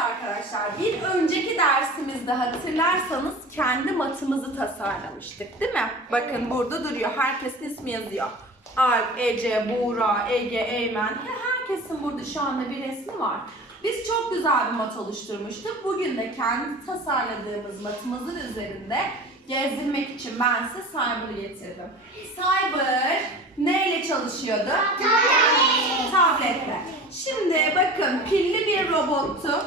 arkadaşlar bir önceki dersimizde hatırlarsanız kendi matımızı tasarlamıştık değil mi? Bakın burada duruyor. Herkesin ismi yazıyor. Alp, Ece, Buğra, Ege, Eymen. He- Herkesin burada şu anda bir resmi var. Biz çok güzel bir mat oluşturmuştuk. Bugün de kendi tasarladığımız matımızın üzerinde gezdirmek için ben size Cyber'ı getirdim. Cyber neyle çalışıyordu? Tablet. Tabletle. Şimdi bakın pilli bir robottu.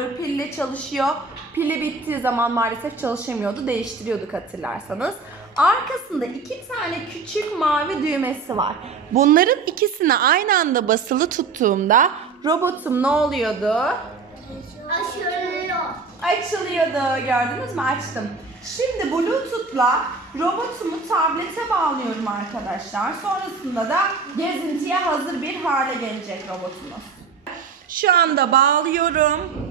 Cyber pille çalışıyor. Pili bittiği zaman maalesef çalışamıyordu. Değiştiriyorduk hatırlarsanız. Arkasında iki tane küçük mavi düğmesi var. Bunların ikisini aynı anda basılı tuttuğumda robotum ne oluyordu? Aşırıyor. Açılıyordu. Gördünüz mü? Açtım. Şimdi Bluetooth'la robotumu tablete bağlıyorum arkadaşlar. Sonrasında da gezintiye hazır bir hale gelecek robotumuz. Şu anda bağlıyorum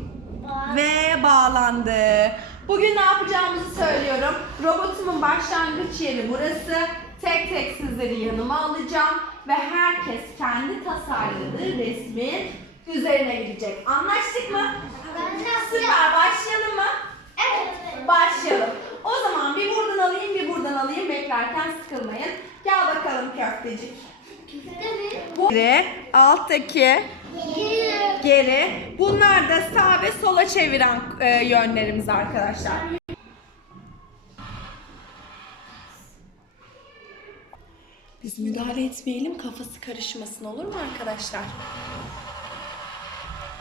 ve bağlandı. Bugün ne yapacağımızı söylüyorum. Robotumun başlangıç yeri burası. Tek tek sizleri yanıma alacağım ve herkes kendi tasarladığı resmin üzerine gidecek. Anlaştık mı? Süper. Başlayalım mı? Evet. Başlayalım. O zaman bir buradan alayım bir buradan alayım beklerken sıkılmayın. Gel bakalım köftecik. Geri, alttaki geri. Bunlar da sağ ve sola çeviren e, yönlerimiz arkadaşlar. Biz müdahale etmeyelim kafası karışmasın olur mu arkadaşlar?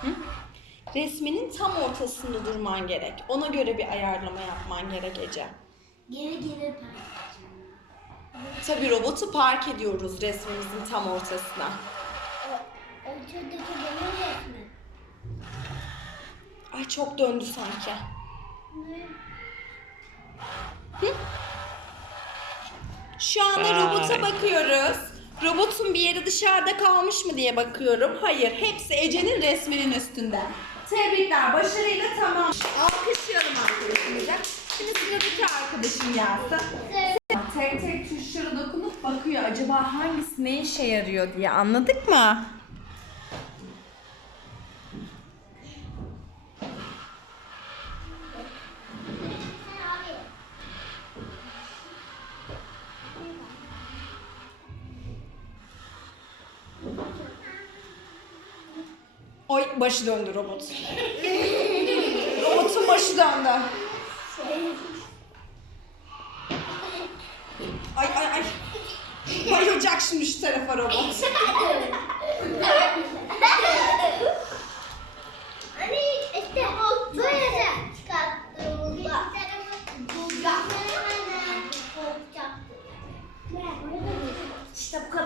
Hı? Resminin tam ortasında durman gerek. Ona göre bir ayarlama yapman gerek Ece. Geri gelir Tabii robotu park ediyoruz resmimizin tam ortasına. Ortadaki. Ay çok döndü sanki. Ne? Şu anda robota bakıyoruz. Robotun bir yeri dışarıda kalmış mı diye bakıyorum. Hayır, hepsi Ece'nin resminin üstünde. Tebrikler, başarıyla tamam. Alkışlayalım arkadaşımıza. Şimdi sıradaki arkadaşım gelsin. Tek tek tuşlara dokunup bakıyor acaba hangisi ne işe yarıyor diye anladık mı? Başı döndü robot. Robotun başı döndü. Ay ay ay. Bayılacak şimdi şu tarafa robot. Hani işte bu